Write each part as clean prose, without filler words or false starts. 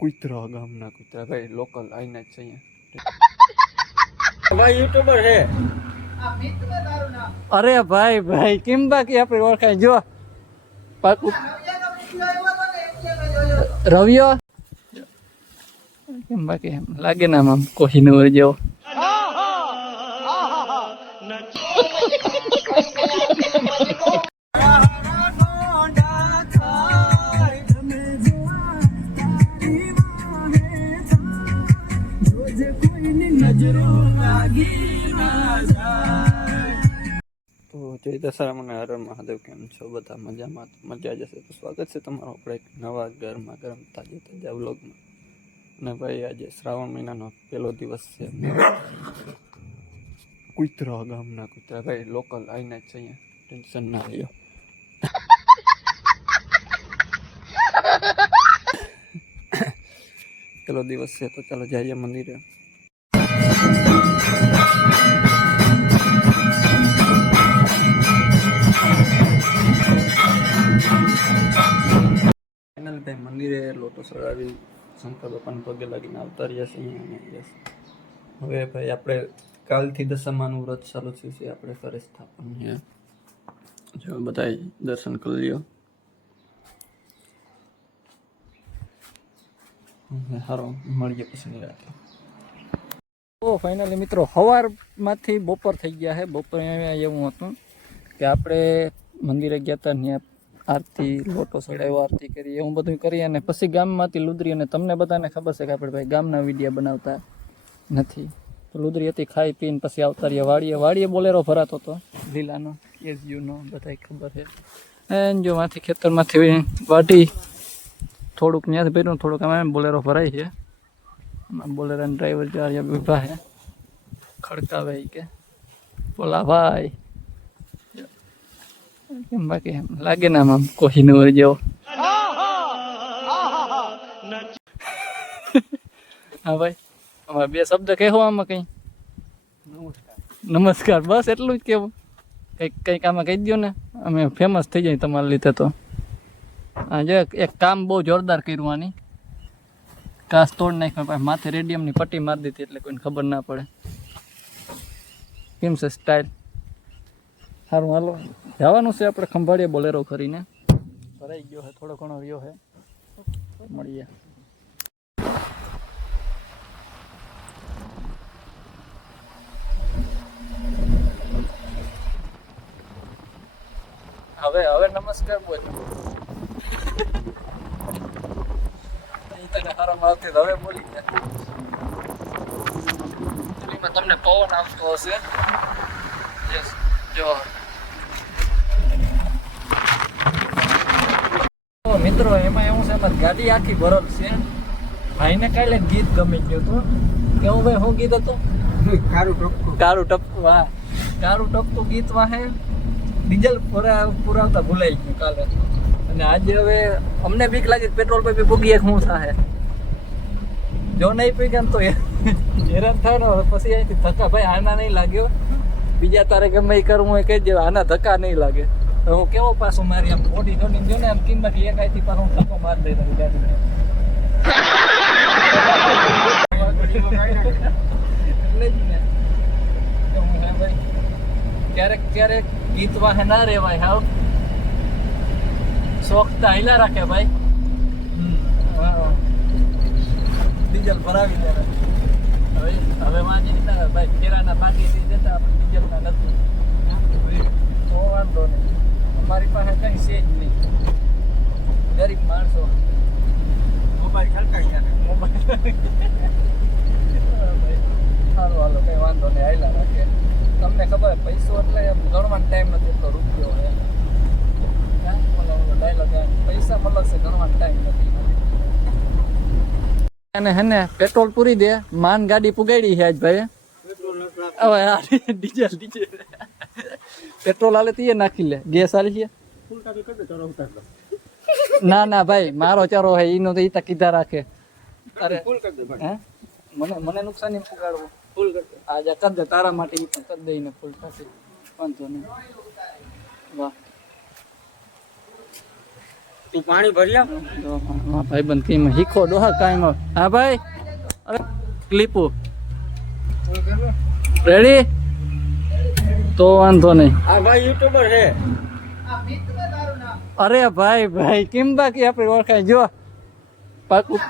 કૂતરા ગામના કૂતરા ભાઈ લોકલ આઈના જ છે ભાઈ યુટ્યુબર છે। અરે ભાઈ ભાઈ કેમ બાકી આપણે ઓળખાય જો પાકું રવિયો કેમ બાકી એમ લાગે ને આમ કોહિનૂર જેવો તો જય દશહરા મને હર મહાદેવ કેમ છો બધા મજામાં મજા જશે તો સ્વાગત છે તમારો આપણે એક નવા ગરમા ગરમ તાજા તાજા વ્લોગમાં અને ભાઈ આજે શ્રાવણ મહિનાનો પહેલો દિવસ છે કૂતરા ગામના કૂતરા ભાઈ લોકલ આઈના જ છે અહીંયા ટેન્શન ના લ્યો પહેલો દિવસ છે તો ચાલો જઈએ મંદિરે ભાઈ મંદિરે લોટો ચડાવી શંકર બાપાને પગે લાગીને આવતા રહ્યા છે અહીંયા હવે ભાઈ આપણે કાલથી દશામાનું વ્રત ચાલુ થયું છે આપણે ઘરે સ્થાપન છે જો બધા દર્શન કરી લ્યો સારો મળીએ પછી રાતે તો ફાઇનલી મિત્રો સવારમાંથી બપોર થઈ ગયા છે બપોરે એવું હતું કે આપણે મંદિરે ગયા હતા ત્યાં આરતી લોટો ચડાવ્યો આરતી કરી એવું બધું કરી અને પછી ગામમાંથી લુદરી અને તમને બધાને ખબર છે કે આપણે ભાઈ ગામના વિડીયો બનાવતા નથી તો લુદરી હતી ખાઈ પીને પછી આવતા રહ્યા વાડીએ બોલેરો ભરાતો હતો લીલાનો એસયુનો બધાય ખબર છે એન જો માંથી ખેતરમાંથી વાટી થોડુંક ત્યાંથી ભર્યું થોડુંક અમે બોલેરો ભરાય છે બોલેરાના ડ્રાઈવર જો ઊભા છે ખડકાવે કે બોલા ભાઈ કેમ બાકી એમ લાગે ને આમ કોહિનૂર જેવો હા ભાઈ અમારે બે શબ્દ કહેવો આમાં કઈ નમસ્કાર બસ એટલું જ કેવું કંઈક આમાં કહી દો ને અમે ફેમસ થઈ જાય તમારા લીધે તો હા જો એક કામ બહુ જોરદાર કર્યું આની કાચ તોડ નાખ્યો પણ માથે રેડિયમની પટ્ટી મારી દીધી એટલે કોઈને ખબર ના પડે કેમ છે સ્ટાઇલ સારું હાલો જવાનું છે આપણે ખંભાળીએ બોલેરો કરીને ભરાઈ ગયો છે થોડો ઘણો રહ્યો છે મળીએ હવે નમસ્કાર બોલ તને હારામ આવતી હવે બોલી ગયા તમને પવન આવતો હશે જો મિત્રો એમાં એવું છે અમારી ગાડી આખી ભરલ છે ભાઈને કાલે ગીત ગમી ગયું હતું કેવું ભાઈ શું ગીત હતું કારું ટપકું હા કારું ટપકું ગીત વાહે ડીઝલ પુરાવતા ભૂલાઈ ગયું કાલે અને આજે હવે અમને બીક લાગી પેટ્રોલ પંપે પૂગી એક શું થાય જો નહીં પીગે તો હેરાન થાય ને પછી અહીંથી ધક્કા ભાઈ આના નહીં લાગ્યો બીજા તારે ગમે એ કરવું હોય કહી દે આના ધક્કા નહીં લાગે હું કેવો પાછું મારી આમ બોડી જોડી જો ને આમ કિંમત એક આઈથી પાછું હું ધક્કો મારી દઈ રહી ગાડીને એટલે જ ને હું હે ભાઈ ક્યારેક ગીત વાહે ના રહેવાય હાવ શોખ તો હાઈલા રાખે ભાઈ ડીઝલ ભરાવી દે હવે વાંચી દીધા ભાઈ ફેરાના બાકી દેતા આપણે ડીઝલના નથી તો વાંધો નહીં અમારી પાસે કઈ છે જ નહીં ગરીબ માણસો મોબાઈલ ખડકાઈ જાય મોબાઈલ સારું હાલો કઈ વાંધો નહીં હાઈલા રાખે તમને ખબર પૈસો એટલે એમ ગણવાનો ટાઈમ નથી એટલો રૂપિયો હોય ડાયલોગ પૈસા મળશે ગણવાનો ટાઈમ નથી અને હે ને પેટ્રોલ પૂરી દે માન ગાડી પુગાડી છે આજ ભાઈ હવે ડીઝલ પેટ્રોલ હાલે તો એ નાખી લે ગેસ હાલી છે ના ભાઈ મારો ચારો હે ઈનો તો ઈ તો કીધા રાખે અરે હે મને નુકસાન નહીં પુગાડવું ફૂલ કર દે આજે કર દે તારા માટે ઈ પણ કરી દઈને ફૂલ થશે વાંધો નહીં વાહ તું પાણી ભર્યા હા ભાઈ બંધ કીમ હીખો ડોહા કાંઈ હા ભાઈ અરે ક્લિપુ રેડી તો વાંધો નહીં આ ભાઈ યુટ્યુબર છે અરે ભાઈ ભાઈ કેમ બાકી આપણે ઓળખાય જો પાકું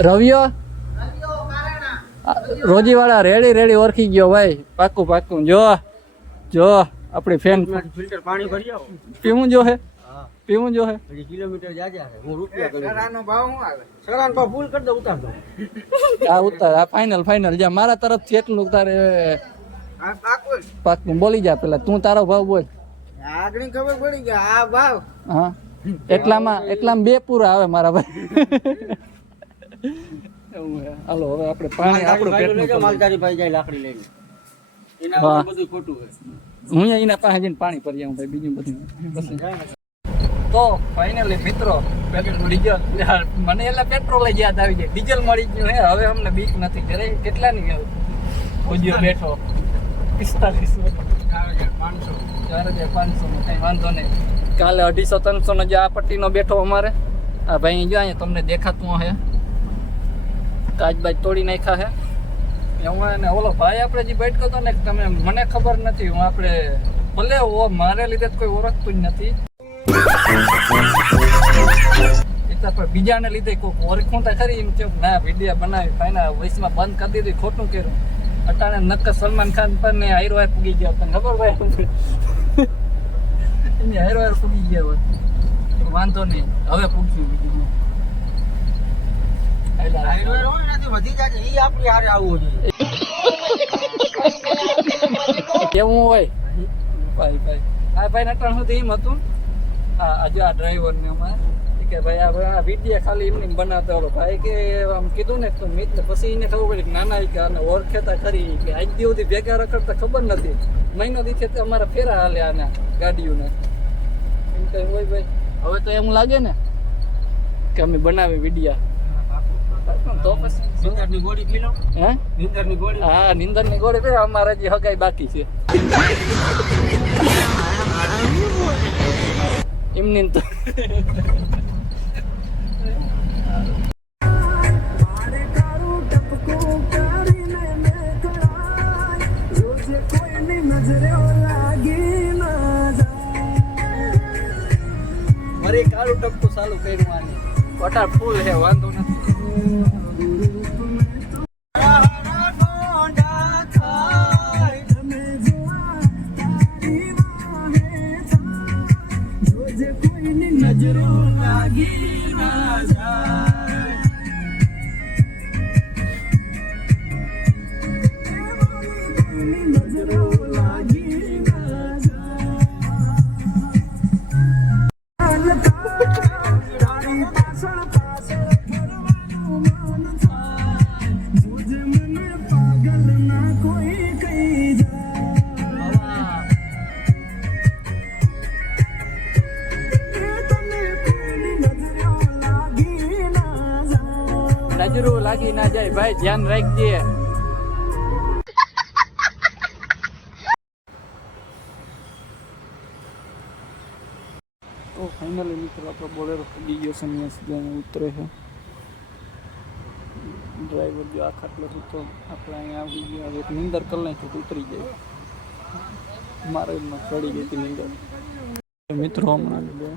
રવિયો રોજીવાળા રેડી રેડી ઓળખી ગયો ભાઈ પાકું પાકું જો જો આપણી ફેન ફિલ્ટર પાણી ભરી આવો પીવું જો હે હા પીવું જો હે પછી કિલોમીટર જાજા છે હું રૂપિયા કરું સરાનો ભાવ શું આવે સરાનો ભાવ ફૂલ કરી દો ઉતાર દો આ ઉતાર આ ફાઇનલ જા મારા તરફથી એટલું તારે આ પાકું પાકું બોલી જા પેલા તું તારો ભાવ બોલ આગળ ખબર પડી કે આ ભાવ હા એટલામાં બે પૂરા આવે મારા ભાઈ એવું હે હાલો હવે આપણે પાણી આપણું પેટનું માલધારી ભાઈ જાય લાકડી લઈને એના વાહ. બધું ખોટું છે હું એના પાસે જઈને પાણી ભરી આવું ભાઈ બીજું બધું તો ફાઇનલી મિત્રો પેટ્રોલ મળી ગયો મને એટલે પેટ્રોલ જ યાદ આવી જાય ડીઝલ મળી ગયું હે હવે અમને બીક નથી ઘરે કેટલાની ઉજ્યો બેઠો 4500 4500 નો કઈ વાંધો નહીં કાલે 250-300 નો જે આ પટ્ટીનો બેઠો અમારે આ ભાઈ જો અહીંયા તમને દેખાતું હે કાચ બાજ તોડી નાખ્યા હે એમાં ને ઓલો ભાઈ આપણે જે બેઠ કરતો ને તમે મને ખબર નથી હું આપણે ભલે મારે લીધે કોઈ ઓળખતું જ નથી પણ બીજાને લીધે કોઈ ઓળખું તો ખરી એમ થયું ના વિડીયો બનાવી ફાઈના વોઇસમાં બંધ કરી દીધું ખોટું કર્યું અટાણે નક્કર સલમાન ખાન પર ને હાઈરો હાર પૂગી ગયો તને ખબર ભાઈ એની હાઈરો હાર પૂગી ગયા હોત વાંધો નહીં હવે પૂછ્યું બીજું કેવું હોય ભાઈ આ ભાઈ નટાણ સુધી એમ હતું આજે આ ડ્રાઈવર ને અમારે કે ભાઈ આ વિડીયો ખાલી એમની બનાવતા હતો ભાઈ કે આમ કીધું ને તો મિત્ર પછી એને ખબર પડી કે નાના કે આને ઓળખેતા ખરી કે આજ દી સુધી ભેગા રખડતા ખબર નથી મહિનો દીધે તો અમારા ફેરા હાલે આના ગાડીઓને એમ કઈ હોય ભાઈ હવે તો એમ લાગે ને કે અમે બનાવી વિડીયા તો પછી નીંદરની ગોળી પી લો હે નીંદરની ગોળી હા નીંદરની ગોળી પી અમારે જે હગાઈ બાકી છે એમની તો મારે કાળું ટપકું ચાલુ કર્યું આને કટાર ફૂલ છે વાંધો નથી નજરો લાગી ના જાય નજરો લાગી ના નજરો લાગી ના જાય ભાઈ ધ્યાન રાખજે તો ફાઇનલી મિત્રો આપણો બોલેરો પડી ગયો છે અહીંયા સુધી ઉતરે છે ડ્રાઈવર જો આ ખાટલો હતો આપણે અહીંયા આવી ગયા હવે નીંદર કરી નાખી તો ઉતરી જાય મારે ચડી ગઈ હતી નીંદર મિત્રો હમણાં બે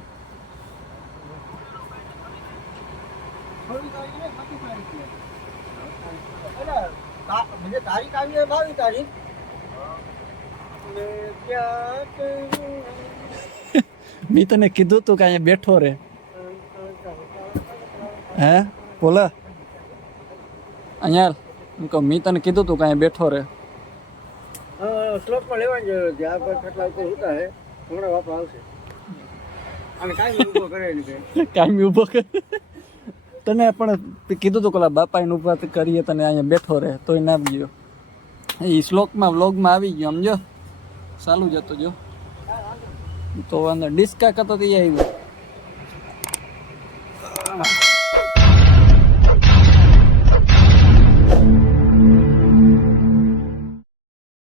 તારીખ આવી 22 તારીખ મેં તને કીધું તું કે અહીંયા બેઠો રે હે બોલા અહીંયા એમ કહું મેં તને કીધું તું કે અહીંયા બેઠો રે સ્લોપમાં લેવાની જરૂર છે આ પર કેટલા ઉપર હોતા હે હમણાં વાપસ આવશે અને કાંઈ ઊભો કરે નહીં કાંઈ ઊભો કરે તને પણ કીધું તું પેલા બાપાને ઊભા કરીએ તને અહીંયા બેઠો રહે તોય ના ગયો એ શ્લોકમાં વ્લોગમાં આવી ગયો સમજો ચાલુ જતો જો તો અંદર ડિસ્કા કરતો તો આવ્યો